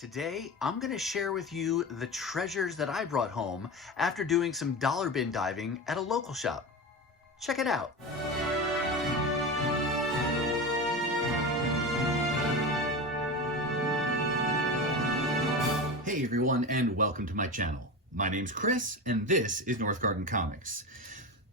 Today, I'm going to share with you the treasures that I brought home after doing some dollar bin diving at a local shop. Check it out. Hey everyone, and welcome to my channel. My name's Chris, and this is Northgarden Comics.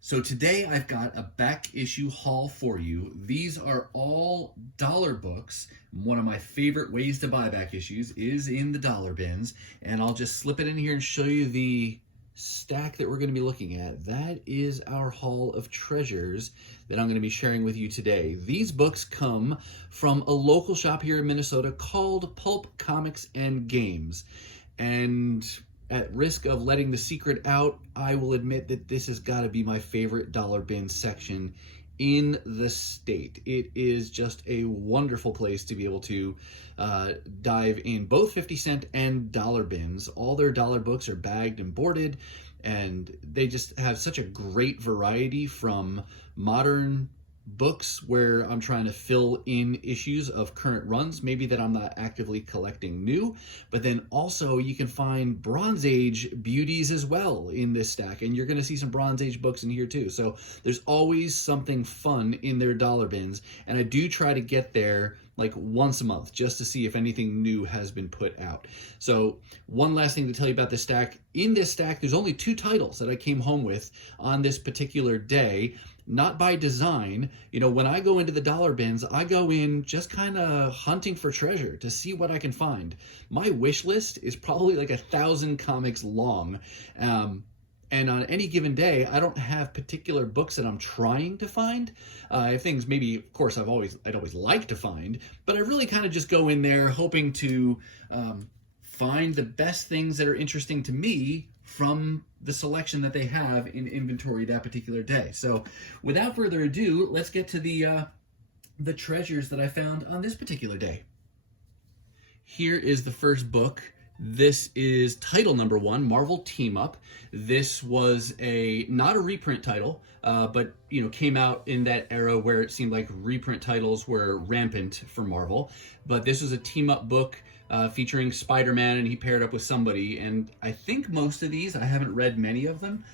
So today I've got a back issue haul for you. These are all dollar books. One of my favorite ways to buy back issues is in the dollar bins, and I'll just slip it in here and show you the stack that we're going to be looking at. That is our haul of treasures that I'm going to be sharing with you today. These books come from a local shop here in Minnesota called Pulp Comics and Games. And at risk of letting the secret out, I will admit that this has got to be my favorite dollar bin section in the state. It is just a wonderful place to be able to dive in both 50-cent and dollar bins. All their dollar books are bagged and boarded, and they just have such a great variety from modern books where I'm trying to fill in issues of current runs, maybe that I'm not actively collecting new, but then also you can find Bronze Age beauties as well in this stack, and you're going to see some Bronze Age books in here too. So there's always something fun in their dollar bins, and I do try to get there like once a month just to see if anything new has been put out. So one last thing to tell you about this stack. In this stack, there's only 2 titles that I came home with on this particular day. Not by design. You know, when I go into the dollar bins, I go in just kind of hunting for treasure to see what I can find. My wish list is probably like 1,000 comics long. And on any given day, I don't have particular books that I'm trying to find. Things maybe, of course, I'd always like to find, but I really kind of just go in there hoping to find the best things that are interesting to me from the selection that they have in inventory that particular day. So without further ado, let's get to the treasures that I found on this particular day. Here is the first book. This is title number 1, Marvel Team Up. This was not a reprint title, but came out in that era where it seemed like reprint titles were rampant for Marvel. But this was a team up book featuring Spider-Man, and he paired up with somebody. And I think most of these, I haven't read many of them.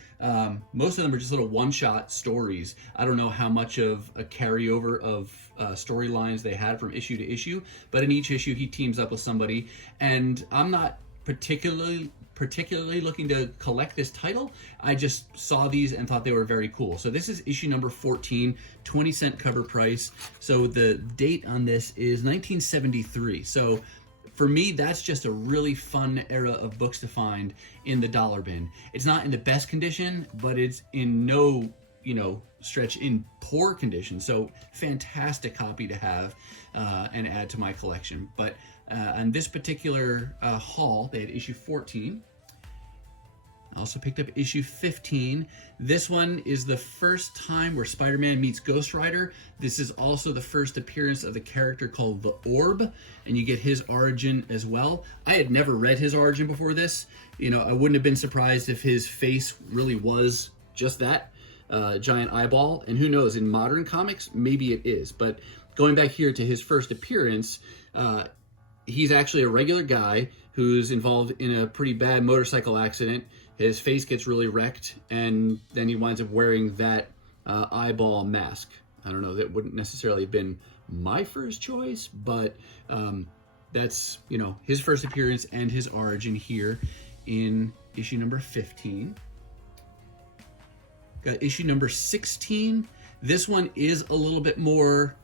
Most of them are just little one-shot stories. I don't know how much of a carryover of storylines they had from issue to issue, but in each issue he teams up with somebody. And I'm not particularly looking to collect this title. I just saw these and thought they were very cool. So this is issue number 14, 20-cent cover price. So the date on this is 1973. So for me, that's just a really fun era of books to find in the dollar bin. It's not in the best condition, but it's in no, stretch in poor condition. So fantastic copy to have and add to my collection. But on this particular haul, they had issue 14. I also picked up issue 15. This one is the first time where Spider-Man meets Ghost Rider. This is also the first appearance of the character called the Orb, and you get his origin as well. I had never read his origin before this. I wouldn't have been surprised if his face really was just that, giant eyeball. And who knows, in modern comics, maybe it is. But going back here to his first appearance, he's actually a regular guy who's involved in a pretty bad motorcycle accident. His face gets really wrecked, and then he winds up wearing that eyeball mask. I don't know, that wouldn't necessarily have been my first choice, but that's, his first appearance and his origin here in issue number 15. Got issue number 16. This one is a little bit more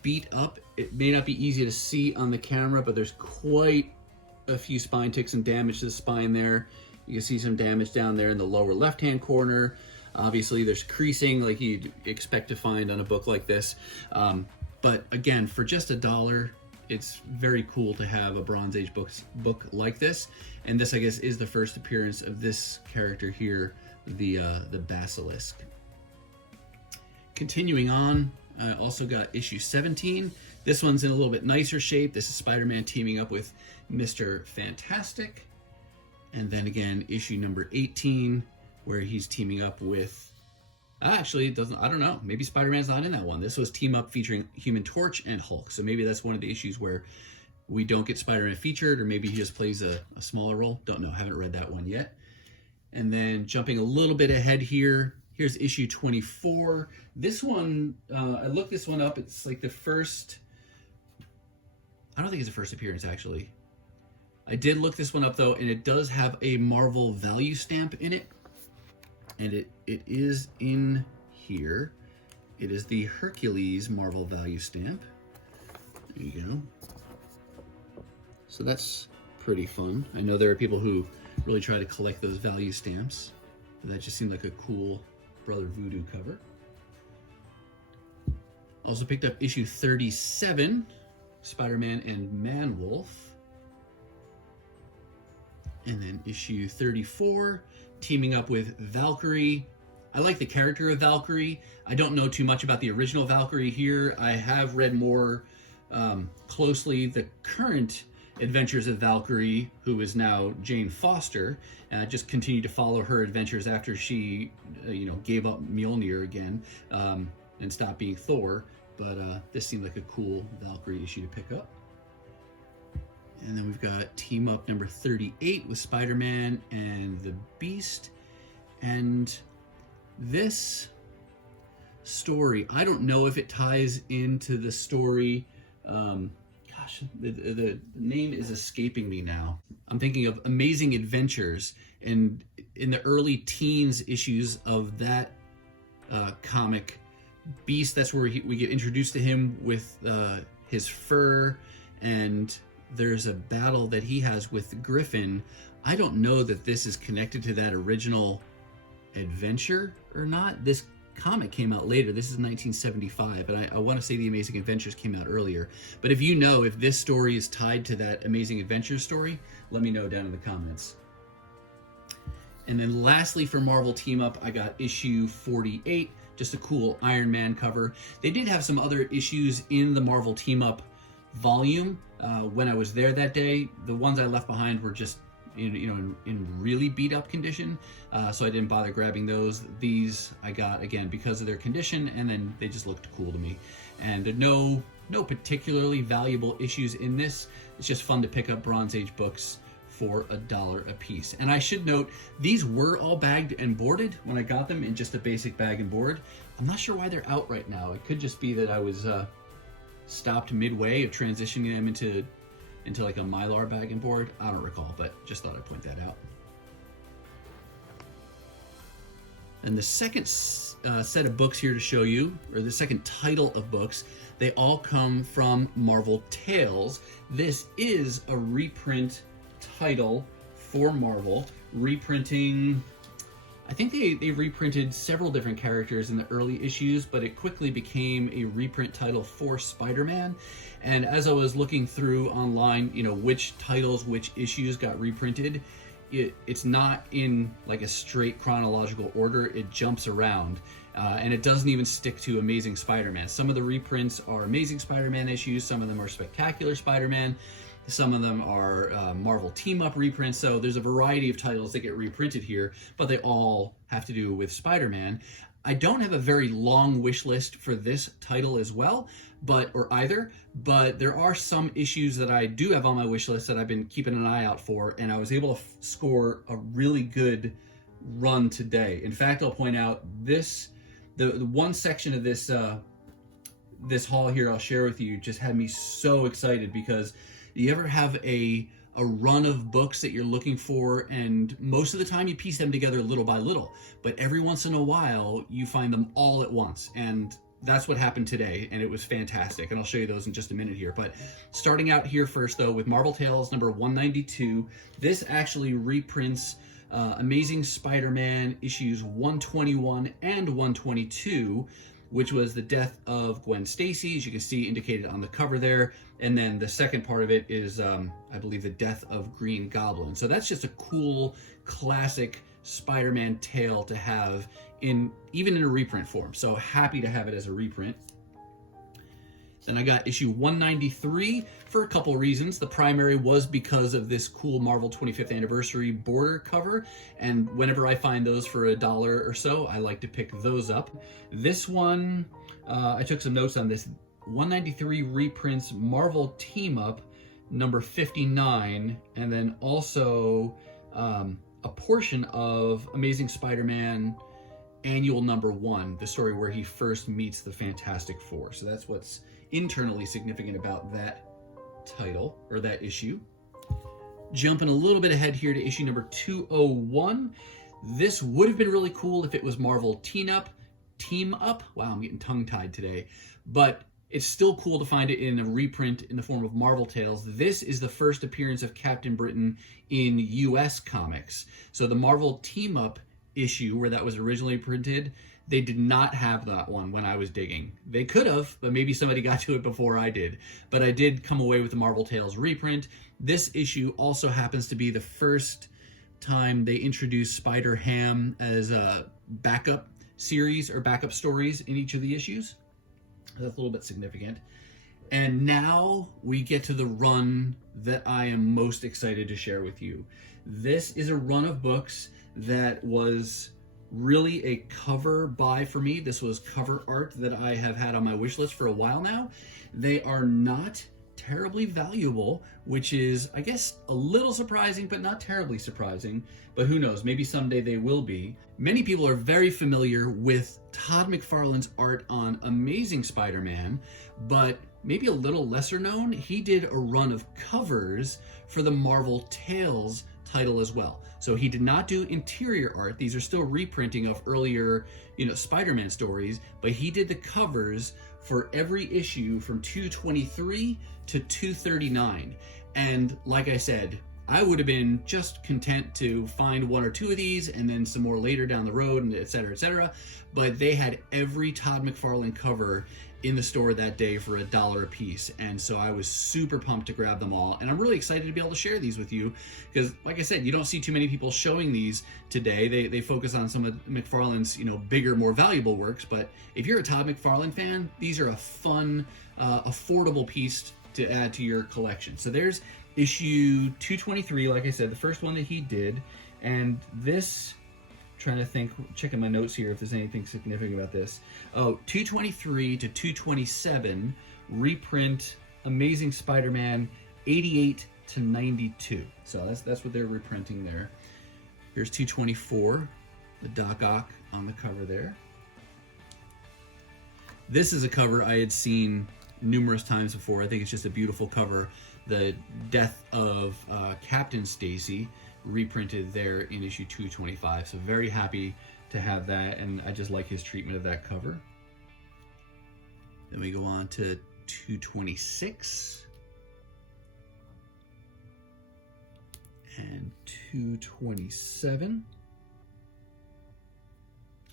beat up. It may not be easy to see on the camera, but there's quite a few spine ticks and damage to the spine there. You can see some damage down there in the lower left-hand corner. Obviously, there's creasing like you'd expect to find on a book like this. But again, for just $1, it's very cool to have a Bronze Age book like this. And this, I guess, is the first appearance of this character here, the Basilisk. Continuing on, I also got issue 17. This one's in a little bit nicer shape. This is Spider-Man teaming up with Mr. Fantastic. And then again, issue number 18, where he's teaming up with... Actually, it doesn't. I don't know. Maybe Spider-Man's not in that one. This was Team Up featuring Human Torch and Hulk. So maybe that's one of the issues where we don't get Spider-Man featured, or maybe he just plays a smaller role. Don't know, haven't read that one yet. And then jumping a little bit ahead here, here's issue 24. This one, I looked this one up. It's like the first, I don't think it's the first appearance actually. I did look this one up though, and it does have a Marvel value stamp in it. And it is in here. It is the Hercules Marvel value stamp. There you go. So that's pretty fun. I know there are people who really try to collect those value stamps, but that just seemed like a cool Brother Voodoo cover. Also picked up issue 37, Spider-Man and Man-Wolf. And then issue 34, teaming up with Valkyrie. I like the character of Valkyrie. I don't know too much about the original Valkyrie here. I have read more closely the current adventures of Valkyrie, who is now Jane Foster, and I just continue to follow her adventures after she, gave up Mjolnir again and stopped being Thor. But this seemed like a cool Valkyrie issue to pick up. And then we've got team up number 38 with Spider-Man and the Beast. And this story, I don't know if it ties into the story. The name is escaping me now. I'm thinking of Amazing Adventures, and in the early teens issues of that comic, Beast, that's where we get introduced to him with his fur, and there's a battle that he has with Griffin. I don't know that this is connected to that original adventure or not. This comic came out later. This is 1975, and I want to say the Amazing Adventures came out earlier. But if you know if this story is tied to that Amazing Adventures story, let me know down in the comments. And then lastly for Marvel Team Up, I got issue 48, just a cool Iron Man cover. They did have some other issues in the Marvel Team Up volume when I was there that day. The ones I left behind were just in really beat up condition, so I didn't bother grabbing those. These I got again because of their condition, and then they just looked cool to me. And no particularly valuable issues in this. It's just fun to pick up Bronze Age books for $1 a piece. And I should note, these were all bagged and boarded when I got them in just a basic bag and board. I'm not sure why they're out right now. It could just be that I was stopped midway of transitioning them into like a Mylar bag and board. I don't recall, but just thought I'd point that out. And the second set of books here to show you, or the second title of books, they all come from Marvel Tales. This is a reprint title for Marvel, reprinting, I think they reprinted several different characters in the early issues, but it quickly became a reprint title for Spider-Man. And as I was looking through online, which titles, which issues got reprinted, it's not in like a straight chronological order. It jumps around, and it doesn't even stick to Amazing Spider-Man. Some of the reprints are Amazing Spider-Man issues, some of them are Spectacular Spider-Man, some of them are Marvel Team Up reprints. So there's a variety of titles that get reprinted here, but they all have to do with Spider-Man. I don't have a very long wish list for this title as well, but there are some issues that I do have on my wish list that I've been keeping an eye out for, and I was able to score a really good run today. In fact, I'll point out the one section of this haul here I'll share with you just had me so excited, because you ever have a run of books that you're looking for, and most of the time you piece them together little by little, but every once in a while you find them all at once, and that's what happened today, and it was fantastic, and I'll show you those in just a minute here. But starting out here first though with Marvel Tales number 192, this actually reprints Amazing Spider-Man issues 121 and 122, which was the death of Gwen Stacy, as you can see indicated on the cover there. And then the second part of it is, I believe, the death of Green Goblin. So that's just a cool, classic Spider-Man tale to have, even in a reprint form. So happy to have it as a reprint. Then I got issue 193 for a couple reasons. The primary was because of this cool Marvel 25th anniversary border cover, and whenever I find those for $1 or so, I like to pick those up. This one, I took some notes on this. 193 reprints Marvel Team Up number 59, and then also a portion of Amazing Spider-Man Annual number 1, the story where he first meets the Fantastic Four. So that's what's internally significant about that title, or that issue. Jumping a little bit ahead here to issue number 201. This would have been really cool if it was Marvel Team Up. Wow, I'm getting tongue-tied today. But it's still cool to find it in a reprint in the form of Marvel Tales. This is the first appearance of Captain Britain in US comics. So the Marvel Team Up issue where that was originally printed, they did not have that one when I was digging. They could have, but maybe somebody got to it before I did. But I did come away with the Marvel Tales reprint. This issue also happens to be the first time they introduced Spider-Ham as a backup series or backup stories in each of the issues. That's a little bit significant. And now we get to the run that I am most excited to share with you. This is a run of books that was really a cover buy for me. This was cover art that I have had on my wish list for a while now. They are not terribly valuable, which is, I guess, a little surprising, but not terribly surprising. But who knows, maybe someday they will be. Many people are very familiar with Todd McFarlane's art on Amazing Spider-Man, but maybe a little lesser known, he did a run of covers for the Marvel Tales title as well. So he did not do interior art. These are still reprinting of earlier, Spider-Man stories, but he did the covers for every issue from 223 to 239. And like I said, I would have been just content to find one or two of these and then some more later down the road, and et cetera, et cetera. But they had every Todd McFarlane cover in the store that day for $1 a piece. And so I was super pumped to grab them all. And I'm really excited to be able to share these with you because, like I said, you don't see too many people showing these today. They focus on some of McFarlane's, bigger, more valuable works. But if you're a Todd McFarlane fan, these are a fun, affordable piece to add to your collection. So there's issue 223, like I said, the first one that he did. And this, trying to think, checking my notes here if there's anything significant about this. Oh, 223 to 227 reprint Amazing Spider-Man 88 to 92. So that's what they're reprinting there. Here's 224, the Doc Ock on the cover there. This is a cover I had seen numerous times before. I think it's just a beautiful cover. The death of Captain Stacy reprinted there in issue 225. So very happy to have that, and I just like his treatment of that cover. Then we go on to 226 and 227.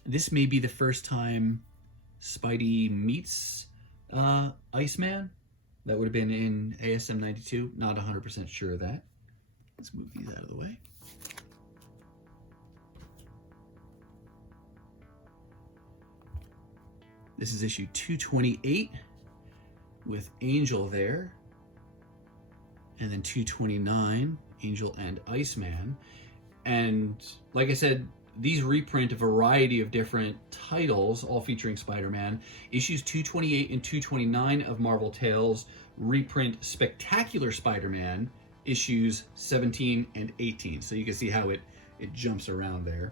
This may be the first time Spidey meets Iceman. That would have been in ASM 92. Not 100% sure of that. Let's move these out of the way. This is issue 228 with Angel there. And then 229, Angel and Iceman. And like I said, these reprint a variety of different titles, all featuring Spider-Man. Issues 228 and 229 of Marvel Tales reprint Spectacular Spider-Man, issues 17 and 18. So you can see how it jumps around there.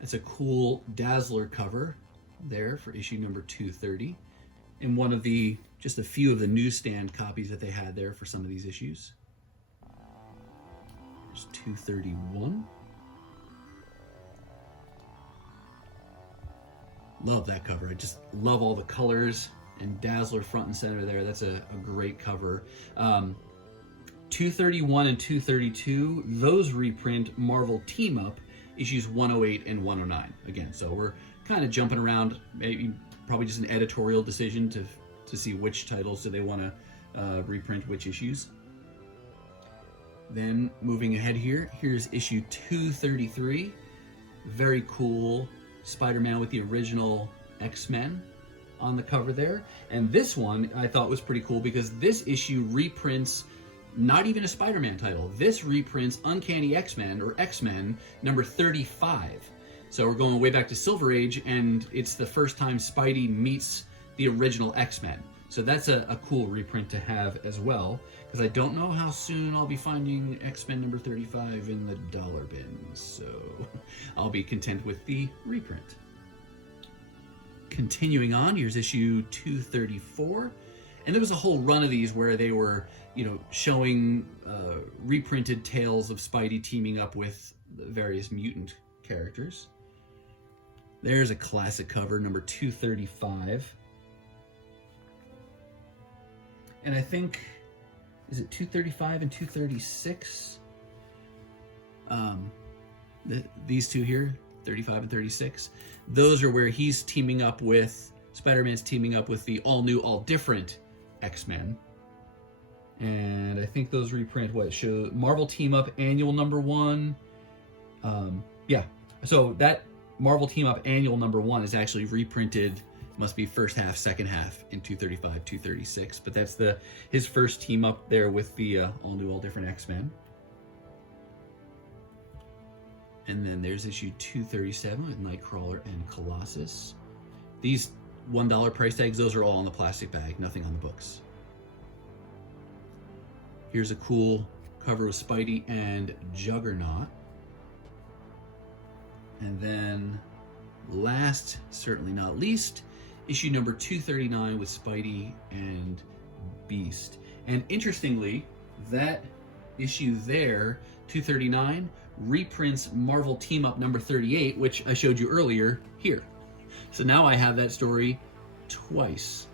That's a cool Dazzler cover there for issue number 230. And one of the, just a few of the newsstand copies that they had there for some of these issues. There's 231. Love that cover. I just love all the colors and Dazzler front and center there. That's a great cover. 231 and 232, those reprint Marvel Team Up, issues 108 and 109. Again, so we're kind of jumping around, maybe probably just an editorial decision to see which titles do they want to reprint which issues. Then moving ahead here, here's issue 233. Very cool Spider-Man with the original X-Men on the cover there. And this one I thought was pretty cool because this issue reprints not even a Spider-Man title. This reprints Uncanny X-Men, or X-Men number 35. So we're going way back to Silver Age, and it's the first time Spidey meets the original X-Men. So that's a cool reprint to have as well, because I don't know how soon I'll be finding X-Men number 35 in the dollar bins, so I'll be content with the reprint. Continuing on, here's issue 234, and there was a whole run of these where they were, you know, showing reprinted tales of Spidey teaming up with the various mutant characters. There's a classic cover, number 235. And I think, is it 235 and 236? These two here, 35 and 36. Those are where he's teaming up with, Spider-Man's teaming up with the all-new, all-different X-Men. And I think those reprint what show Marvel Team Up Annual number 1. Yeah, so that Marvel Team Up Annual number 1 is actually reprinted, must be first half, second half in 235, 236. But that's his first team up there with the all new, all different X-Men. And then there's issue 237 with Nightcrawler and Colossus. These $1 price tags, those are all in the plastic bag, nothing on the books. Here's a cool cover with Spidey and Juggernaut. And then last, certainly not least, issue number 239 with Spidey and Beast. And interestingly, that issue there, 239, reprints Marvel Team Up number 38, which I showed you earlier here. So now I have that story twice.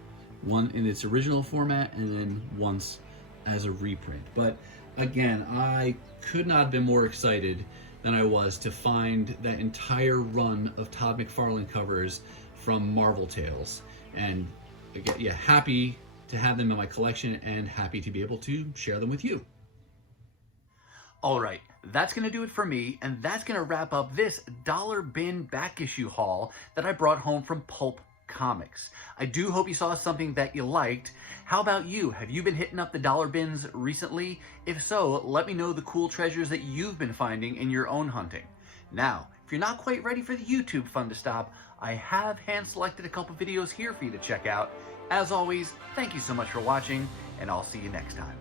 One in its original format and then once as a reprint. But again, I could not have been more excited than I was to find that entire run of Todd Mcfarlane covers from Marvel Tales. And again, yeah, happy to have them in my collection and happy to be able to share them with you. All right, that's going to do it for me, and that's going to wrap up this dollar bin back issue haul that I brought home from Pulp Comics. I do hope you saw something that you liked. How about you? Have you been hitting up the dollar bins recently? If so, let me know the cool treasures that you've been finding in your own hunting. Now, if you're not quite ready for the YouTube fun to stop, I have hand-selected a couple videos here for you to check out. As always, thank you so much for watching, and I'll see you next time.